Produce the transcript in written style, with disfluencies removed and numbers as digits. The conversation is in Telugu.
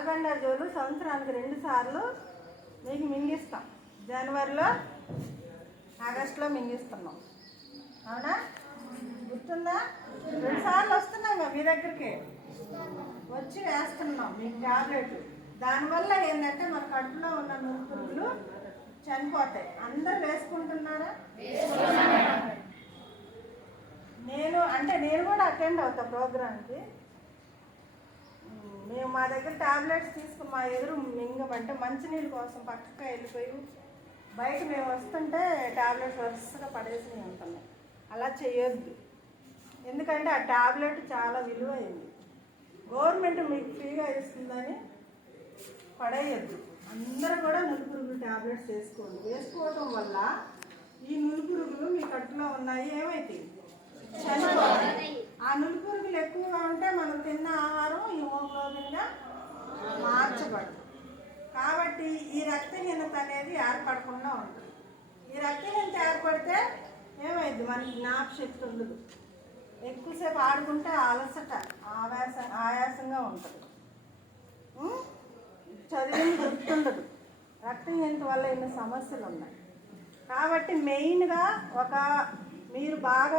ఆల్బెండజోలు సంవత్సరానికి 2 సార్లు మీకు మింగిస్తాం. జనవరిలో, ఆగస్టులో మింగిస్తున్నాం. అవునా? గుర్తుందా? 2 సార్లు వస్తున్నాం మీ దగ్గరికి వచ్చి వేస్తున్నాం మీకు ట్యాబ్లెట్. దానివల్ల ఏంటంటే మన కడుపులో ఉన్న నురుగులు చనిపోతాయి. అందరూ వేసుకుంటున్నారా? నేను కూడా అటెండ్ అవుతా ప్రోగ్రామ్కి. మేము మా దగ్గర ట్యాబ్లెట్స్ తీసుకుని మా ఎదురు మింగమంటే మంచినీళ్ళ కోసం పక్కగా వెళ్ళిపోయి బయట మేము వస్తుంటే ట్యాబ్లెట్స్ వరుసగా పడేసి ఉంటున్నాం. అలా చేయొద్దు. ఎందుకంటే ఆ ట్యాబ్లెట్ చాలా విలువైంది. గవర్నమెంట్ మీకు ఫ్రీగా ఇస్తుందని పడేయద్దు. అందరూ కూడా నులుపురుగులు ట్యాబ్లెట్స్ వేసుకోవడం వల్ల ఈ నులుపురుగులు మీ కడుపులో ఉన్నాయి ఏమైతాయి? చనిపోతాయి. ఆ నులుపురుగులు ఎక్కువగా ఉంటే మనం తిన్న ఆహారం హిమోగ్లోబిన్గా మార్చబడదు. కాబట్టి ఈ రక్తహీనత అనేది ఏర్పడకుండా ఉంటుంది. ఈ రక్తహీనత ఏర్పడితే ఏమైంది? మనకి జ్ఞాపశక్తి ఉండదు. ఎక్కువసేపు ఆడుకుంటే అలసట, ఆయాసంగా ఉంటుంది. చదివింది గుర్తుండదు. రక్తహీనత వల్ల ఎన్నో సమస్యలు ఉన్నాయి. కాబట్టి మెయిన్గా మీరు బాగా